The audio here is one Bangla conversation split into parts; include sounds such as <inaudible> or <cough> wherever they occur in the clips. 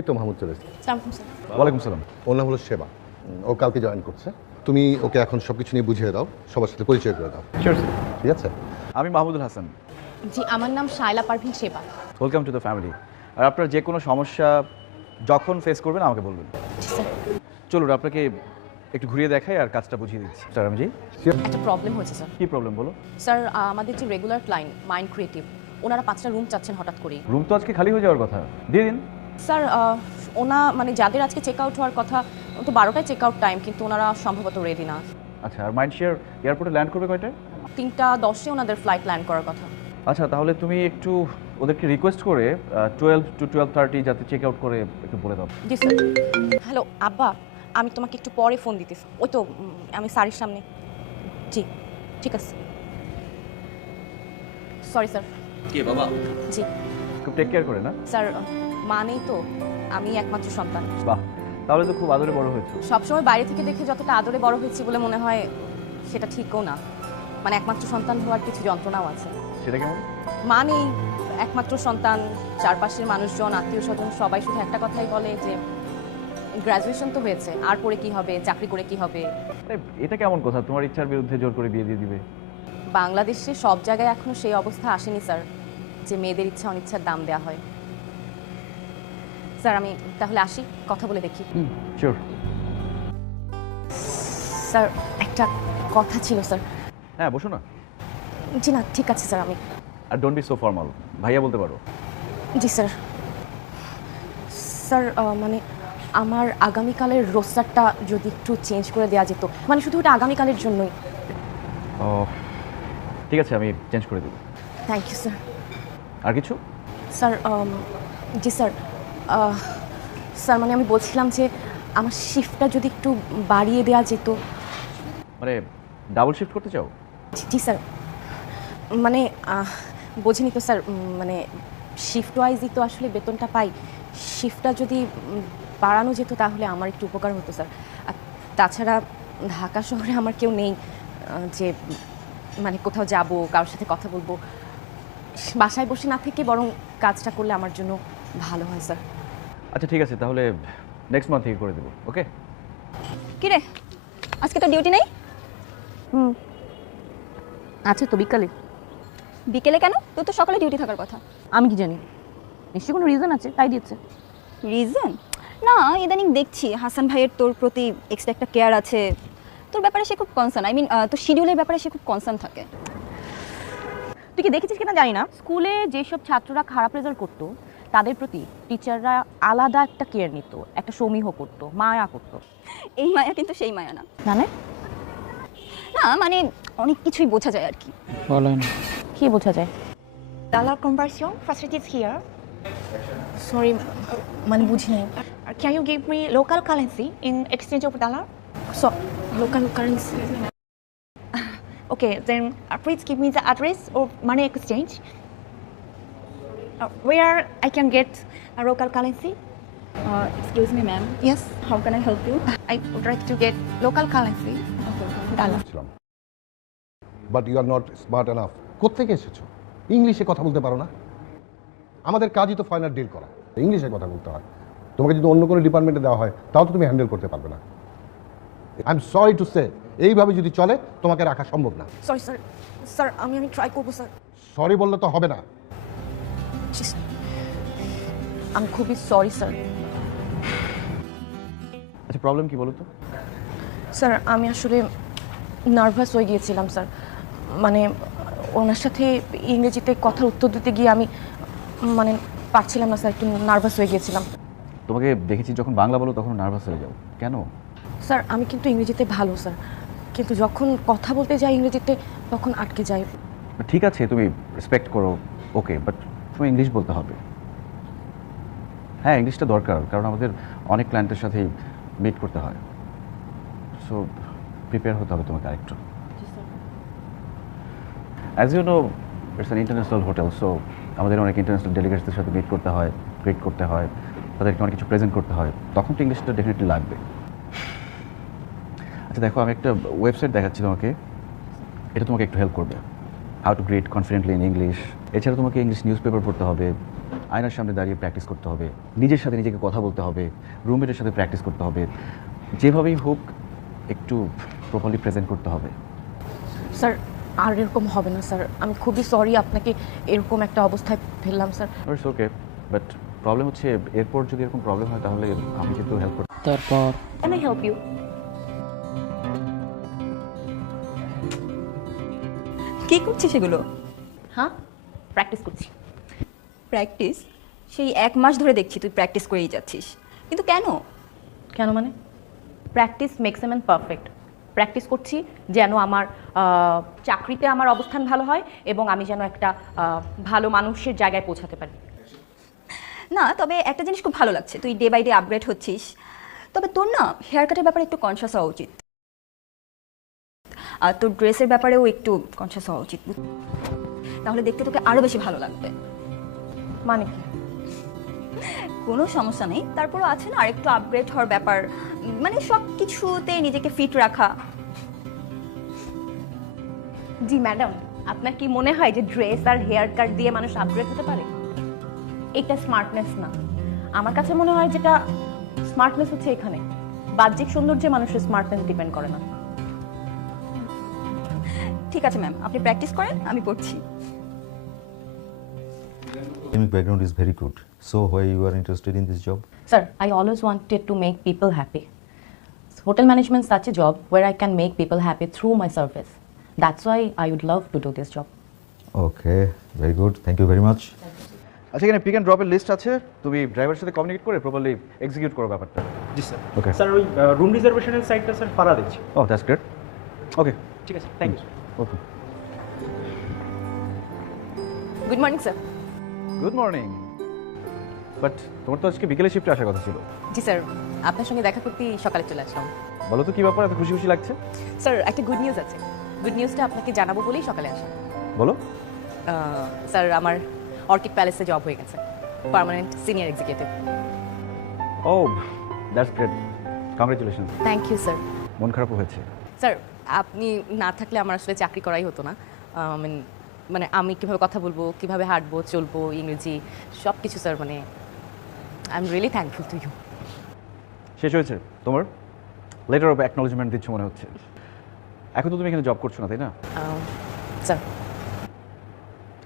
এই তো মাহমুদ চলে ওয়ালাইকুম সালাম। ওর নাম হলো সেবা ও কালকে জয়েন করছে। তুমি ওকে এখন সব কিছু নিয়ে বুঝিয়ে দাও সবার সাথে পরিচয় করে দাও। ঠিক আছে? আমি মাহমুদুল হাসান। জি আমার নাম শায়লা পারভিন সেবা ওয়েলকাম টু দ্য ফ্যামিলি আর আপনার যে কোনো সমস্যা যখন ফেস করবেন আমাকে বলবেন। চলুন আপনাকে একটু ঘুরিয়ে দেখাই আর কাজটা বুঝিয়ে দিচ্ছি। স্যার আমি জি। একটা প্রবলেম হয়েছে স্যার। কী প্রবলেম বলো? স্যার আমাদের যে রেগুলার ক্লায়েন্ট মাইন্ড ক্রিয়েটিভ ওনারা পাঁচটা রুম চাচ্ছেন হঠাৎ করেই। রুম তো আজকে খালি হয়ে যাওয়ার কথা। দিয়ে দিন। স্যার ওনা মানে যাদের আজকে চেক আউট হওয়ার কথা ও তো বারোটায় চেক আউট টাইম কিন্তু ওনারা সম্ভবত রেডি না। আচ্ছা আর মাইন্ড শেয়ার এয়ারপোর্টে ল্যান্ড করবে কয়টায়? তিনটা দশে ওনাদের ফ্লাইট ল্যান্ড করার কথা। আচ্ছা তাহলে তুমি একটু ওদেরকে রিকোয়েস্ট করে টুয়েলভ টু টুয়েলভ থার্টি যাতে চেক আউট করে একটু বলে দাও। জি স্যার। হ্যালো আব্বা আমি তোমাকে একটু পরে ফোন দিতেছি। ওই তো আমি স্যারের সামনে। জি ঠিক আছে। Sorry sir. কে বাবা? জি। খুব টেক কেয়ার করে না? স্যার মা নেই তো আমি একমাত্র সন্তান। বাহ তাহলে তো খুব আদরে বড় হয়েছে। সবসময় বাইরে থেকে দেখে যতটা আদরে বড় হয়েছি বলে মনে হয় সেটা ঠিকও না। মানে একমাত্র সন্তান হওয়ার কিছু যন্ত্রণাও আছে। সেটা কেমন? মা নেই একমাত্র সন্তান চারপাশের মানুষজন আত্মীয় স্বজন সবাই শুধু একটা কথাই বলে যে গ্র্যাজুয়েশন তো হয়েছে আর পরে কি হবে চাকরি করে কি হবে? এটা কেমন কথা? তোমার ইচ্ছার বিরুদ্ধে জোর করে বিয়ে দিয়ে দিবে। বাংলাদেশে সব জায়গায় এখনও সেই অবস্থা আসেনি স্যার। যে মেয়েদের ইচ্ছা অনিচ্ছার দাম দেওয়া হয়। স্যার আমি তাহলে আসি কথা বলে দেখি। শিওর স্যার একটা কথা ছিল স্যার। হ্যাঁ বসো না। জি না ঠিক আছে স্যার আমি আর ডোন্ট বি সো ফর্মাল ভাইয়া বলতে পারো। জি স্যার। স্যার মানে আমার আগামীকালের রোস্টারটা যদি একটু চেঞ্জ করে দেওয়া যেত মানে শুধু ওটা আগামীকালের জন্যই। ঠিক আছে আমি চেঞ্জ করে দেবো। থ্যাংক ইউ স্যার আর কিছু? স্যার জি স্যার স্যার মানে আমি বলছিলাম যে আমার শিফটটা যদি একটু বাড়িয়ে দেওয়া যেত। মানে ডাবল শিফট করতে চাও? জি- স্যার। মানে বোঝেনি তো স্যার মানে শিফট ওয়াইজই তো আসলে বেতনটা পাই। শিফটটা যদি বাড়ানো যেত তাহলে আমার একটু উপকার হতো স্যার। আর তাছাড়া ঢাকা শহরে আমার কেউ নেই যে মানে কোথাও যাব কারোর সাথে কথা বলব। বাসায় বসে না থেকে বরং কাজটা করলে আমার জন্য ভালো হয় স্যার। আচ্ছা ঠিক আছে তাহলে নেক্সট মান্থ থেকে করে দেবো ওকে কি রে? আজকে তো ডিউটি নেই? হুম। আচ্ছা তো বিকালে। বিকেলে কেন? তোর তো সকালে ডিউটি থাকার কথা। আমি কি জানি? নিশ্চয়ই কোনো রিজন আছে তাই দিচ্ছে রিজন না ইদানিং দেখছি হাসান ভাইয়ের তোর প্রতি এক্সট্রা একটা কেয়ার আছে। তোর ব্যাপারে সে খুব কনসার্ন আই মিন তোর শিডিউলের ব্যাপারে সে খুব কনসার্ন থাকে। তুই কি দেখেছিস কিনা জানি না। স্কুলে যেসব ছাত্ররা খারাপ রেজাল্ট করতো তাদের প্রতি টিচাররা আলাদা একটা কেয়ার নিত একটা সমীহ করতো মায়া করতো। এই মায়া কিন্তু সেই মায়া না। জানে না মানে অনেক কিছুই বোঝা যায় আর কি। বলেন কি বোঝা যায়? Dollar conversion facilities here. Sorry মানে বুঝি নাই। Can you give me local currency in exchange of dollar? Local currency Okay, then uh, please give me the address of money exchange. Uh, where I can get a local currency? Excuse me ma'am Yes, how can I help you I would like to get local currency. Dollar. ছিলাম। But you are not smart enough কোথেকে এসেছ? ইংলিশে কথা বলতে পারো না? আমাদের কাজই তো ফাইনাল ডিল করা। ইংলিশে কথা বলতে হয়। তোমাকে যদি অন্য কোনো ডিপার্টমেন্টে দেওয়া হয় তাও তো তুমি হ্যান্ডেল করতে পারবে না। I am sorry to say এইভাবে যদি চলে তোমাকে রাখা সম্ভব না। সরি স্যার স্যার আমি আমি ট্রাই করব স্যার সরি বললে তো হবে না। আমি খুবই সরি স্যার আচ্ছা প্রবলেম কি বলো তো স্যার আমি আসলে নার্ভাস হয়ে গিয়েছিলাম স্যার মানে ওনার সাথে ইংরেজিতে কথার উত্তর দিতে গিয়ে আমি মানে পারছিলাম না স্যার একটু নার্ভাস হয়ে গিয়েছিলাম। তোমাকে দেখেছি যখন বাংলা বলো তখন নার্ভাস হয়ে যাও। কেন? স্যার আমি কিন্তু ইংরেজিতে ভালো স্যার কিন্তু যখন কথা বলতে যাই ইংরেজিতে তখন আটকে যাই। ঠিক আছে তুমি রেসপেক্ট করো ওকে বাট তুমি ইংলিশ বলতে হবে। হ্যাঁ ইংলিশটা দরকার কারণ আমাদের অনেক ক্লায়েন্টের সাথেই মিট করতে হয়। সো প্রিপেয়ার হতে হবে তোমাকে আরেকটু। As you know it's an international hotel so আমাদের অনেক ইন্টারন্যাশনাল ডেলিগেটসদের সাথে মিট করতে হয় গ্রিট করতে হয় তাদেরকে অনেক কিছু প্রেজেন্ট করতে হয়। তখন তো ইংলিশটা ডেফিনেটলি লাগবে। আচ্ছা দেখো আমি একটা ওয়েবসাইট দেখাচ্ছি তোমাকে। এটা তোমাকে একটু হেল্প করবে। How to greet confidently in English এছাড়া তোমাকে ইংলিশ নিউজ পেপার পড়তে হবে। আয়নার সামনে দাঁড়িয়ে প্র্যাকটিস করতে হবে। নিজের সাথে নিজেকে কথা বলতে হবে। রুমমেটের সাথে প্র্যাকটিস করতে হবে। যেভাবেই হোক একটু প্রপারলি প্রেজেন্ট করতে হবে। স্যার আর এরকম হবে না স্যার আমি খুবই সরি আপনাকে এরকম একটা অবস্থায় ফেললাম sir it's okay but problem হচ্ছে এরপর যদি এরকম প্রবলেম হয় তাহলে আমি যেহেতু হেল্প করতে তারপর? Can I help কি করছিস সেগুলো? হ্যাঁ প্র্যাকটিস করছি। প্র্যাকটিস সেই এক মাস ধরে দেখছি তুই প্র্যাকটিস করেই যাচ্ছিস। কিন্তু কেন? কেন মানে? Practice makes a man perfect practice করছি যেন আমার চাকরিতে আমার অবস্থান ভালো হয় এবং আমি যেন একটা ভালো মানুষের জায়গায় পৌঁছাতে পারি। না তবে একটা জিনিস খুব ভালো লাগছে। তুই ডে বাই ডে আপগ্রেড হচ্ছিস। তবে তোর না হেয়ার কাটের ব্যাপারে একটু কনসিয়াস হওয়া উচিত। তোর ড্রেসের ব্যাপারেও একটু কনসিয়াস হওয়া উচিত। তাহলে দেখতে তোকে আরও বেশি ভালো লাগবে। মানে কি? কোনো সমস্যা নেই। তারপরও আছে না আরেকটু আপগ্রেড হওয়ার ব্যাপার। মানে সব কিছুতে নিজেকে ফিট রাখা। জি ম্যাডাম আপনার কি মনে হয় যে ড্রেস আর হেয়ার কাট দিয়ে মানুষ আপগ্রেড হতে পারে? এটা স্মার্টনেস না। আমার কাছে মনে হয় যেটা স্মার্টনেস হচ্ছে এখানে। বাহ্যিক সৌন্দর্যে মানুষের স্মার্টনেস ডিপেন্ড করে না। ঠিক আছে ম্যাম আপনি প্র্যাকটিস করেন আমি পড়ছি academic background is very good. So why you are interested in this job? Sir, I always wanted to make people happy. Hotel management is such a job where I can make people happy through my service. That's why I would love to do this job. Okay, very good. Thank you very much. আচ্ছা এখানে পিক অ্যান্ড ড্রপের লিস্ট আছে তুমি ড্রাইভারের সাথে কমিউনিকেট করে প্রপারলি এক্সিকিউট করো ব্যাপারটা জি স্যার ওকে স্যার ওই রুম রিজার্ভেশনের সাইটটা স্যার ফারা দিচ্ছি ও দ্যাটস গ্রেট ওকে ঠিক আছে thank you okay Good morning, sir. Good morning but তোমার তো আজকে বিকেলে শিফটে আসার কথা ছিল। জি স্যার আপনার সঙ্গে দেখা করতেই সকালে চলে আসলাম। বলো তো কি ব্যাপার এত খুশি খুশি লাগছে? স্যার একটা গুড নিউজ আছে। গুড নিউজটা আপনাকে জানাব বলেই সকালে আসা। বলো। স্যার আমার অর্কিড প্যালেসে জব হয়ে গেছে। Permanent senior executive oh that's great congratulation thank you sir মন খারাপও হয়েছে। স্যার আপনি না থাকলে আমার আসলে চাকরি করাই হতো না। মানে- মানে আমি কীভাবে কথা বলব কীভাবে হাঁটবো চলবো ইংরেজি সব কিছু স্যার মানে I am really thankful to you শেষ হয়েছে। তোমার? লেটার অফ অ্যাকনোলজমেন্ট দিচ্ছ মনে হচ্ছে। এখন তো তুমি এখানে জব করছ না তাই না? স্যার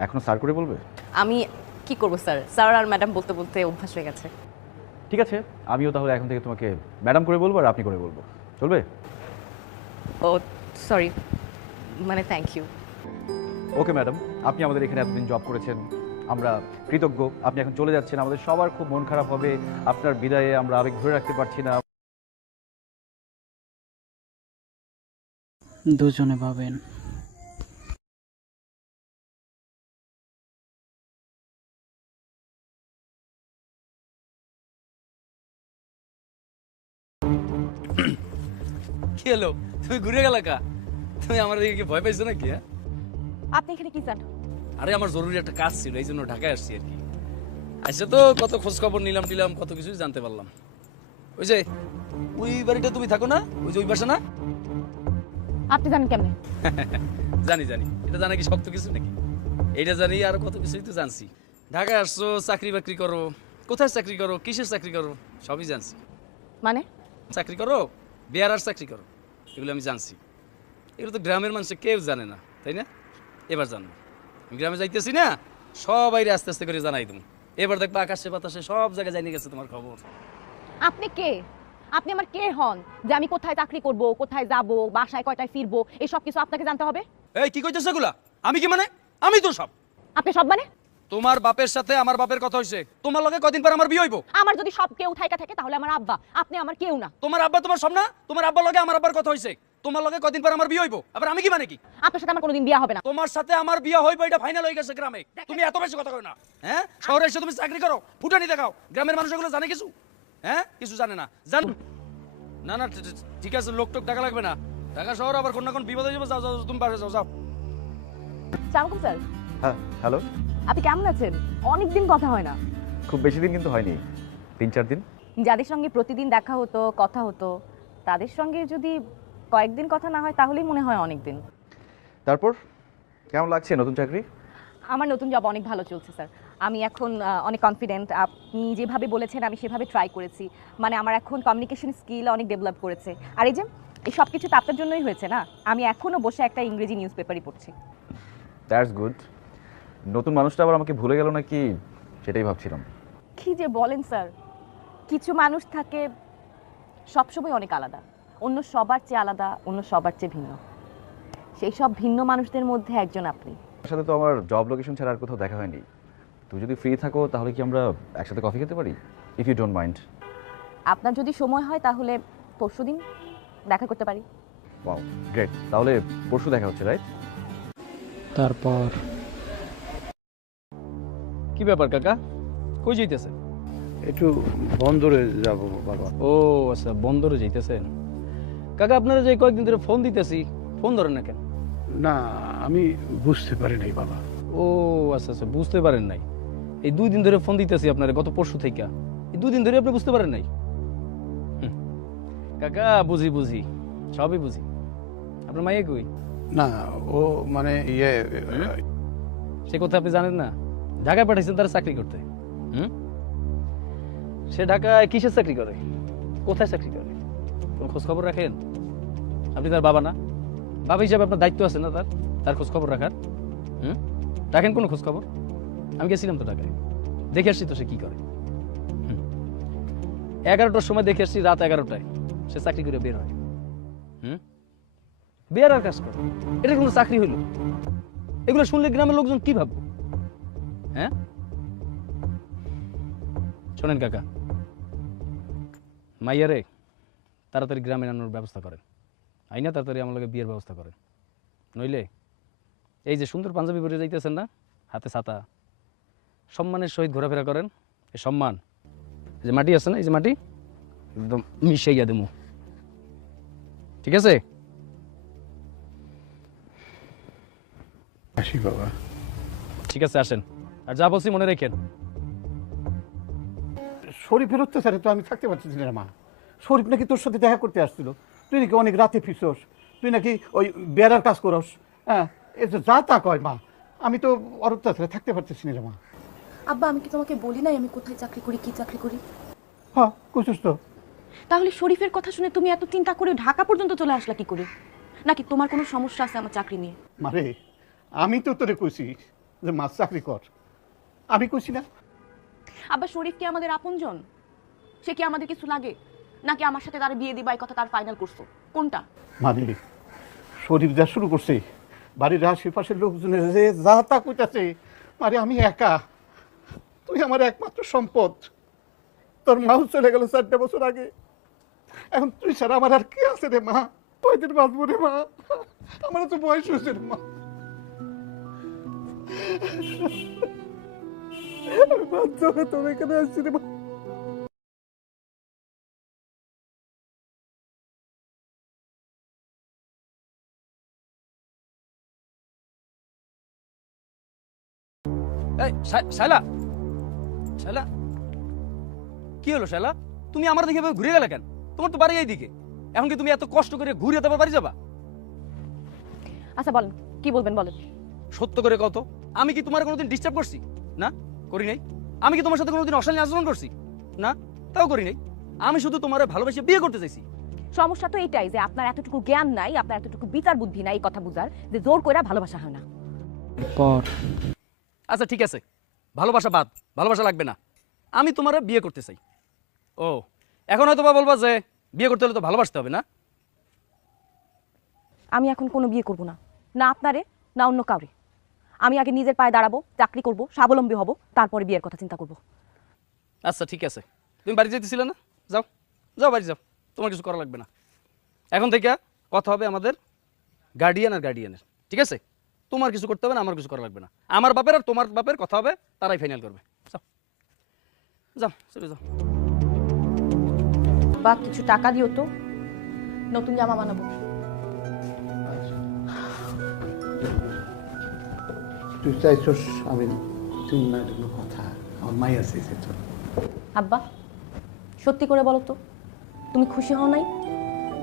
এখনও স্যার করে বলবে? আমি কি করব স্যার স্যার আর ম্যাডাম বলতে বলতে অভ্যাস হয়ে গেছে। ঠিক আছে আমিও তাহলে এখন থেকে তোমাকে ম্যাডাম করে বলব আর আপনি করে বলব। চলবে? ও সরি মানে থ্যাংক ইউ ওকে ম্যাডাম আপনি আমাদের এখানে এতদিন জব করেছেন। আমরা কৃতজ্ঞ। আপনি এখন চলে যাচ্ছেন। আমাদের সবার খুব মন খারাপ হবে। আপনার বিদায়ে আমরা আবেগ ধরে রাখতে পারছি না। দুজনে পাবেন কি হলো? তুমি ঘুরে গেল কা? তুমি আমার দিকে ভয় পাইছো নাকি হ্যাঁ? আপনি এখানে কি চান? আরে আমার জরুরি একটা কাজ ছিল এই জন্য ঢাকায় আসছি আর কি। আচ্ছা তো কত খোঁজ খবর নিলাম টিলাম কত কিছু জানতে পারলাম। ওই যে ওই বাড়িটা তুমি থাকো না? ওই যে ওই বাসা না? আপনি জানেন কেমনে? <laughs> জানি জানি। এটা জানা কি শক্ত কিছু নাকি? এটা জানি আর কত কিছুই তো জানছি। ঢাকায় আসছো চাকরি বাকরি করো। কোথায় চাকরি করো? কিসের চাকরি করো? সবই জানছি। মানে? চাকরি করো? বেয়ারার চাকরি করো। এগুলো আমি জানছি। এগুলো তো গ্রামের মানুষ কেউ জানে না তাই না? এবার জানব। গ্রামে যাইতেছি না সবাই আস্তে আস্তে করে জানাই তুমি এবার দেখবা আকাশে বাতাসে সব জায়গায় জানিয়ে গেছে তোমার খবর। আপনি কে? আপনি আমার কে হন যে আমি কোথায় চাকরি করব কোথায় যাব বাসায় কয়টায় ফিরবো এই সব কিছু আপনাকে জানতে হবে? এই কি কইতেছ এগুলা? আমি কি মানে? আমি তো সব। আপনি সব মানে? তোমার বাপের সাথে আমার বাপের কথা হইছে। তোমার লগে কদিন পর আমার বিয়ে হইব? আমার যদি সব কেউ থাইকা থাকে তাহলে আমার আব্বা। আপনি আমার কেউ না। তোমার আব্বা তোমার সব না তোমার আব্বার লগে আমার আব্বার কথা হইছে। তোমার লগে কদিন পর আমার বিয়ে হইব? আবার আমি কি মানে কি? আপনার সাথে আমার কোনোদিন বিয়ে হবে না। তোমার সাথে আমার বিয়ে হইব এটা ফাইনাল হয়ে গেছে গ্রামে। তুমি এত বেশি কথা কও না। হ্যাঁ? শহরে এসে তুমি চাকরি করো ফুটানি দেখাও। গ্রামের মানুষ এগুলো জানে কিছু? হ্যাঁ? কিছু জানে না। জান না না ঠিক- আছে লোক টোক টাকা লাগবে না। ঢাকা শহর আবার কোন না কোন বিপদ যাবে যাও যাও তুমি বাসে যাও যাও। সালামালাইকুম স্যার। হ্যাঁ হ্যালো? আপনি কেমন আছেন? অনেক দিন কথা হয় না। খুব বেশি দিন কিন্তু হয়নি। তিন চার দিন। যাদের সঙ্গে প্রতিদিন দেখা হতো কথা হতো তাদের সঙ্গে যদি কয়েকদিন কথা না হয় তাহলেই মনে হয় অনেক দিন তারপর? কেমন লাগছে নতুন চাকরি? আমার নতুন জব অনেক ভালো চলছে স্যার আমি এখন অনেক কনফিডেন্ট আপনি যেভাবে বলেছেন আমি সেভাবে ট্রাই করেছি। মানে আমার এখন কমিউনিকেশন স্কিল অনেক ডেভেলপ করেছে। আর এই যে এই সব কিছু তো আপনার জন্যই হয়েছে না? আমি এখনও বসে একটা ইংরেজি নিউজ পেপারই পড়ছি। দ্যাটস গুড নতুন মানুষটা আবার আমাকে ভুলে গেল নাকি? সেটাই ভাবছিলাম। কি যে বলেন স্যার? কিছু মানুষ থাকে সবসময় অনেক আলাদা। অন্য সবার চেয়ে আলাদা অন্য সবার চেয়ে ভিন্ন। সেই সব ভিন্ন মানুষদের মধ্যে একজন আপনি। তার সাথে তো আমার জব লোকেশন ছাড়া আর কোথাও দেখা হয়নি। তুই যদি ফ্রি থাকো তাহলে কি আমরা একসাথে কফি খেতে পারি? ইফ ইউ ডোন্ট মাইন্ড আপনার যদি সময় হয় তাহলে পরশুদিন দেখা করতে পারি। ওয়াও গ্রেট তাহলে পরশু দেখা হচ্ছে রাইট তারপর কি ব্যাপার কাকা? কই যাইতেছেন? একটু বন্দরে যাব বাবা। ও আচ্ছা বন্দরে যাইতেছেন। কাকা আপনারা যে কয়েকদিন ধরে ফোন দিতেছি ফোন ধরেন না কেন? না আমি বুঝতে পারি নাই বাবা। ও আচ্ছা আচ্ছা বুঝতে পারেন নাই। এই দুই দিন ধরে ফোন দিতেছি আপনার গত পরশু থেকে। এই দুই দিন ধরে আপনি বুঝতে পারেন নাই? কাকা বুঝি বুঝি। সবই বুঝি। আপনার মাইয়ে কই? না ও মানে ইয়ে সে কথা আপনি জানেন না? ঢাকায় পাঠাইছেন তারা চাকরি করতে। হুম? সে ঢাকায় কিসের চাকরি করে? কোথায় চাকরি করে? কোন খোঁজ খবর রাখেন? আপনি তার বাবা না? বাবা হিসাবে আপনার দায়িত্ব আছে না তার? তার খোঁজ খবর রাখার? হুম? রাখেন কোনো খোঁজ খবর আমি গেছিলাম তো ঢাকায়। দেখে আসছি তো সে কি করে। হুম। এগারোটার সময় দেখে আসছি রাত এগারোটায় সে চাকরি করে বের হয়। হুম? বের আর কাজ করে। এটা কোনো চাকরি হইল? এগুলো শুনলে গ্রামের লোকজন কি ভাববো? হ্যাঁ? শোনেন কাকা মাইয়ারে তাড়াতাড়ি গ্রামে আনানোর ব্যবস্থা করেন। আইনা তাড়াতাড়ি আমার লগে বিয়ের ব্যবস্থা করেন। নইলে এই যে সুন্দর পাঞ্জাবি পরে যাইতেছেন না হাতে ছাতা সম্মানের সহিত ঘোরাফেরা করেন এই সম্মান। যে মাটি আছে না এই যে মাটি একদম মিশাইয়া দেবো। ঠিক আছে? আসি বাবা। ঠিক আছে আসেন। আর যা বলছি মনে রেখেন। শরীফের অত্যাচারে তো আমি থাকতে পারতেছি না মা। শরীফ নাকি তোর সাথে দেখা করতে আসছিল। তুই নাকি অনেক রাতে ফিরছস। তুই নাকি ওই বেড়ার কাজ করস। হ্যাঁ এ তো যা তা কয় মা। আমি তো ওর অত্যাচারে থাকতে পারতেছি না মা। আব্বা আমি কি তোমাকে বলি নাই আমি কোথায় চাকরি করি কি চাকরি করি? হ্যাঁ কইছিস তো। তাহলে শরীফের কথা শুনে তুমি এত চিন্তা করে ঢাকা পর্যন্ত চলে আসলা কি করে? নাকি তোমার কোনো সমস্যা আছে আমার চাকরি নিয়ে? মারে আমি তো তোরে কইছি যে মাছ চাকরি কর। আমি কইছি না। আব্বা শরীফ কি আমাদের আপনজন? সে কি আমাদের কিছু লাগে? নাকি আমার সাথে তার বিয়ে দিবা এই কথা তার ফাইনাল করছ? কোনটা? মানে শরীর যা শুরু করছে বাড়ির আশেপাশের লোকজনের যে যা তা কইতাছে মানে আমি একা। তুই আমার একমাত্র সম্পদ। তোর মাও চলে গেল চারটে বছর আগে। এখন তুই ছাড়া আমার আর কি আছে রে মা? কয়দিন বাঁচবো রে মা? আমার তো বয়স হয়েছে রে মা। তোর এখানে আসছি রে কি হলো শালা? তুমি আমার দিকে এভাবে ঘুরে গেলে কেন? তোমার তো বাড়ি এইদিকে। এখন কি তুমি এত কষ্ট করে ঘুরে তারপর বাড়ি যাবা? আচ্ছা বলেন কি বলবেন বলেন? সত্য করে কত আমি কি তোমার কোনোদিন ডিস্টার্ব করছি? না? করি নাই? আমি কি তোমার সাথে কোনোদিন অশালীন আচরণ করছি? না তাও করি নাই। আমি শুধু তোমার ভালোবেসে বিয়ে করতে চাইছি। সমস্যা তো এটাই যে আপনার এতটুকু জ্ঞান নাই আপনার এতটুকু বিচার বুদ্ধি নাই এই কথা বুঝার যে জোর কইরা ভালোবাসা হয় না। পর আচ্ছা ঠিক আছে। ভালোবাসা বাদ ভালোবাসা লাগবে না। আমি তোমার বিয়ে করতে চাই। ও এখন হয়তো বা বলবা যে বিয়ে করতে হলে তো ভালোবাসতে হবে না? আমি এখন কোনো বিয়ে করব না। না আপনারে না অন্য কাউরে। আমি আগে নিজের পায়ে দাঁড়াবো চাকরি করব স্বাবলম্বী হব তারপরে বিয়ের কথা চিন্তা করব। আচ্ছা ঠিক আছে। তুমি বাড়ি যেতেছিলে না? যাও। যাও বাড়ি যাও। তোমার কিছু করা লাগবে না। এখন থেকে কথা হবে আমাদের গার্ডিয়ান আর গার্ডিয়ানের ঠিক আছে? তোমার কিছু করতে হবে না আমার কিছু করা লাগবে না। আমার বাপের আর তোমার বাপের কথা হবে তারাই ফাইনাল করবে। যাও। যাও চলে যাও। বা কিছু টাকা দিও তো। নতুন জামা বানাবো। তুই চাইছস আমি তুই না এটা কোনো কথা। আমার মাইয়া চাইছে তোর আব্বা সত্যি করে বলো তো তুমি খুশি হও নাই?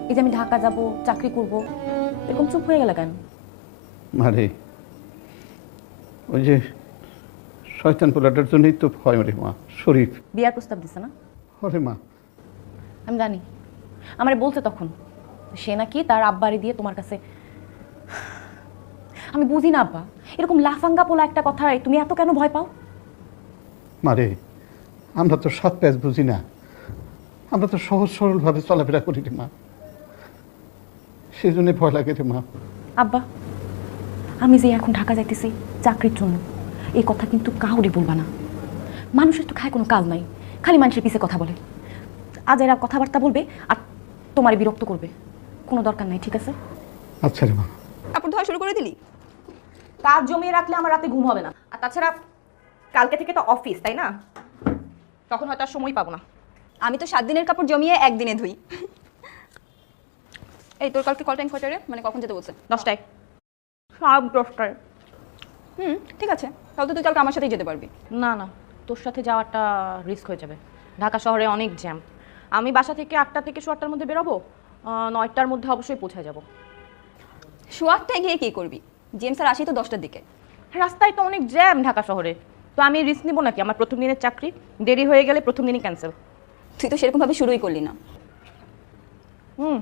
এই যে আমি ঢাকা যাব চাকরি করব এরকম চুপ হয়ে গেলে কেন? মারে ওই যে শয়তান পোলাটার জন্যই তো ভয় রে মা শরীফ। বিয়ার প্রস্তাব দিছে না? ওরে মা। আমি জানি। আমার বলছে তখন সে নাকি তার আব্বারে দিয়ে তোমার কাছে আমি বুঝি না আব্বা। এরকম লাফাঙ্গা পোলা একটা কথায় তুমি এত কেন ভয় পাও? মারে আমরা তো সাত প্যাচ বুঝি না। আমরা তো সহজ সরলভাবে চলাফেরা করি রে মা। সেই জন্য ভয় লাগে রে মা। আব্বা আমি যে এখন ঢাকা যাইতেছি চাকরির জন্য এই কথা কিন্তু কাউরে বলবা না। মানুষের তো খায় কোনো কাজ নাই খালি মানুষের পিছে কথা বলে। আজ এরা কথাবার্তা বলবে আর তোমার বিরক্ত করবে। কোনো দরকার নাই ঠিক আছে? আচ্ছা রে মা। কাপড় ধোয়া শুরু করে দিলি? কাজ জমিয়ে রাখলে আমার রাতে ঘুম হবে না। আর তাছাড়া কালকে থেকে তো অফিস তাই না? তখন হয়তো আর সময় পাবো না। আমি তো সাত দিনের কাপড় জমিয়ে একদিনে ধুই। এই তোর কালকে কল টাইম কয়টারে মানে কখন যেতে বলছে? দশটায়। সব দশটায়। হুম ঠিক আছে। তাহলে তো তুই কালকে আমার সাথেই যেতে পারবি। না না তোর সাথে যাওয়াটা রিস্ক হয়ে যাবে। ঢাকা শহরে অনেক জ্যাম আমি বাসা থেকে আটটা থেকে সোয়াটটার মধ্যে বেরোবো নয়টার মধ্যে অবশ্যই পৌঁছে যাব। সোয়াকটায় গিয়ে কী করবি? জেমস আর আসি তো দশটার দিকে। রাস্তায় তো অনেক জ্যাম ঢাকা শহরে। তো আমি রিস্ক নিব নাকি? আমার প্রথম দিনের চাকরি। দেরি হয়ে গেলে প্রথম দিনই ক্যান্সেল তুই তো সেরকমভাবে শুরুই করলি না। হুম।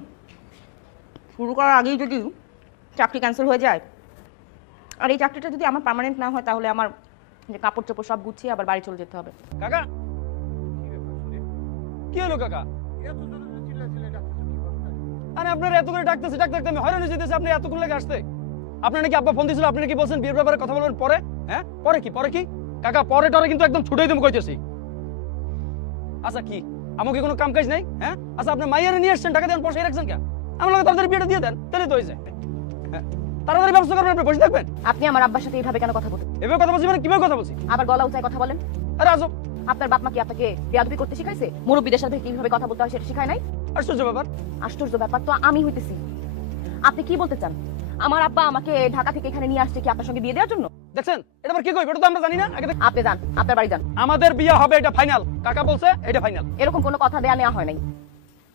শুরু করার আগেই যদি চাকরি ক্যান্সেল হয়ে যায় আর এই চাকরিটা যদি আমার পার্মানেন্ট না হয় তাহলে আমার যে কাপড় চোপড় সব গুছিয়ে আবার বাড়ি চলে যেতে হবে। কাকা! কি হলো কাকা? আরে আপনার এত করে ডাকতেছে ডাকতে ডাকতে আমি হয়রান হয়ে যেতেছি আপনি এতক্ষণ লেগে আসতে। আপনার নাকি আব্বা ফোন দিয়েছিল? আপনি নাকি বলছেন বিয়ের ব্যাপারে কথা বলবেন পরে? হ্যাঁ? পরে কি? পরে কি? কাকা পরে টরে কিন্তু একদম ছুটেই তুমি কইতেছি। আচ্ছা কি? আমাকে কোনো কাম কাজ নাই? হ্যাঁ? আচ্ছা আপনি মাইয়ারে নিয়ে আসছেন টাকা দেন বসে রাখছেন কেন আমার লাগে তাড়াতাড়ি বিয়েটা দিয়ে দেন তাহলে তো হয়েছে হ্যাঁ? তাড়াতাড়ি ব্যবস্থা করবেন আপনি বসে থাকবেন। আপনি আমার আব্বার সাথে এইভাবে কেন কথা বলেন এভাবে কথা বলছি মানে কীভাবে কথা বলছি? আবার গলা উঁচায় কথা বলেন। আরে আসো। আপনার বাপ মা কি আপনাকে বেয়াদবি করতে শিখাইছে? মুরব্বীদের সাথে কীভাবে কথা বলতে হয় সেটা শিখায় নাই? আশ্চর্য ব্যাপার। আশ্চর্য ব্যাপার তো আমি হইতেছি। আপনি কি বলতে চান? আমার আব্বা আমাকে ঢাকা থেকে এখানে নিয়ে আসছে কি আপনার সঙ্গে বিয়ে দেওয়ার জন্য? দেখছেন? এটা আবার কি কই এটা তো আমরা জানি না। আগে আপনি যান আপনার বাড়ি যান। আমাদের বিয়ে হবে এটা ফাইনাল কাকা বলছে এটা ফাইনাল এরকম কোনো কথা দেয়া নেওয়া হয় নাই।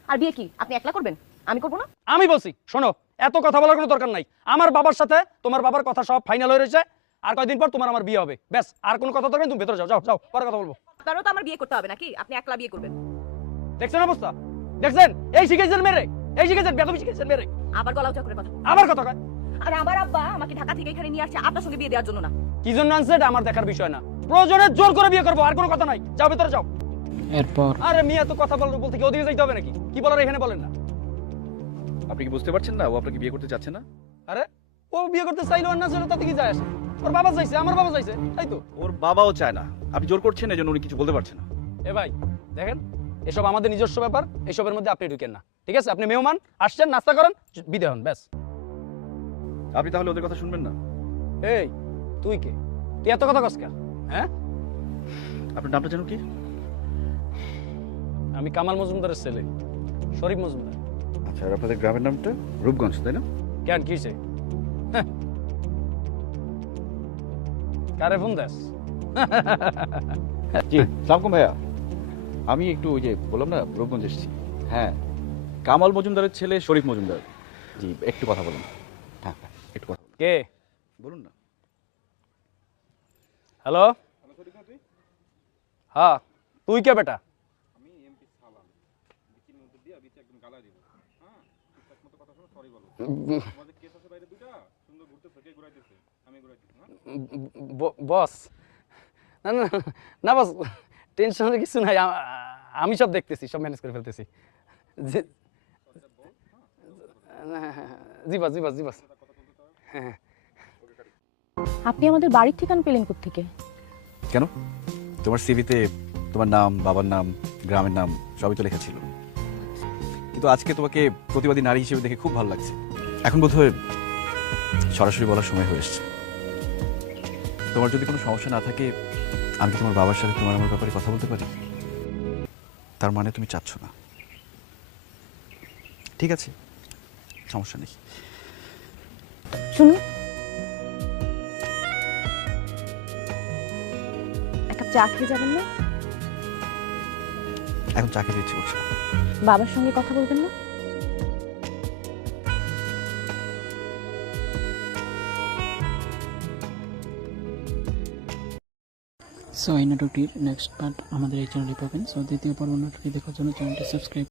আর বিয়ে কি? আপনি একলা করবেন? আমি করব না? আমি বলছি শোনো এত কথা বলার কোনো দরকার নাই। আমার বাবার সাথে তোমার বাবার কথা সব ফাইনাল হয়ে রয়েছে। আর কয়দিন পর তোমার আমার বিয়ে হবে। ব্যাস আর কোনো কথা দরকার তুমি ভেতরে যাও যাও যাও পরে কথা বলব। আপনারও তো আমার বিয়ে করতে হবে নাকি? আপনি একলা বিয়ে করবেন। দেখছেন অবস্থা? দেখছেন? এই শিখেছেন মেরে। এই শিখেছেন বেদবি শিখেছেন মেরে। আবার গলা উঁচা করে কথা আবার কথা কয়। আর আমার আব্বা আমাকে ঢাকা থেকে এখানে নিয়ে আসছে আপনার সঙ্গে বিয়ে দেওয়ার জন্য না। কি জন্য আনছে এটা আমার দেখার বিষয় না। প্রয়োজনে জোর করে বিয়ে করব আর কোনো কথা নাই। যাও ভেতরে যাও। এরপর? আরে মিয়া তো কথা বল বলতে কি ওদিকে যাইতে হবে নাকি? কি বলার এখানে বলেন না। আপনি কি বুঝতে পারছেন না? ও আপনাকে বিয়ে করতে চাচ্ছে না? আরে ও বিয়ে করতে চাইলো আর না চাইলো তাতে কি যায় আসে? ওর বাবা চাইছে আমার বাবা চাইছে তাই তো? ওর বাবাও চায় না। আপনি জোর করছেন এজন্য উনি কিছু বলতে পারছেন না। এ ভাই দেখেন এসব আমাদের নিজস্ব ব্যাপার এসবের মধ্যে আপনি ঢুকেন না। ঠিক আছে? আপনি মেহমান আসছেন নাস্তা করেন বিদে হন ব্যাস। আপনি তাহলে ওদের কথা শুনবেন না। এই তুই কে? তুই এত কথা কস কেন হ্যাঁ? আপনার নামটা যেন কি? আমি কামাল মজুমদারের ছেলে শরীফ মজুমদার। আচ্ছা আর আপনাদের গ্রামের নামটা? রূপগঞ্জ তাই না? কেন কি হইছে? হ্যাঁ। কারে ফোন দেস? জি সালামকুম ভাইয়া। আমি একটু ওই যে বললাম না রূপগঞ্জ এসেছি। হ্যাঁ কামাল মজুমদারের ছেলে শরীফ মজুমদার। জি একটু কথা বলুন হ্যাঁ হ্যাঁ একটু কথা বলুন কে? বলুন না। হ্যালো? হ্যাঁ তুই কে বেটা? বস। না না না বস টেনশনের কিছু নাই আমি সব দেখতেছি সব ম্যানেজ করে ফেলতেছি। জি- বাস জি বাস জি বাস। হ্যাঁ আপনি আমাদের বাড়ির ঠিকানা পেলেন থেকে কেন? তোমার সিভিতে তোমার নাম, বাবার নাম, গ্রামের নাম, সবই তো লেখা ছিল। কিন্তু আজকে তোমাকে প্রতিবাদী নারী হিসেবে দেখে খুব ভালো লাগছে। এখন বোধহয় সরাসরি বলার সময় হয়ে এসছে। তোমার যদি কোনো সমস্যা না থাকে, আমি কি তোমার বাবার সাথে তোমার আমার ব্যাপারে কথা বলতে পারি? তার মানে তুমি চাচ্ছ না। ঠিক আছে, সমস্যা নেই। শুনুন এক চা খেয়ে যাবেন না? এখন চা খেতে ইচ্ছে করছে না। বাবার সঙ্গে কথা বলবেন না? সো এই নাটকটির নেক্সট পার্ট আমাদের এই চ্যানেলে পাবেন। সো দ্বিতীয় পর্ব নাটকটি দেখার জন্য চ্যানেলটি সাবস্ক্রাইব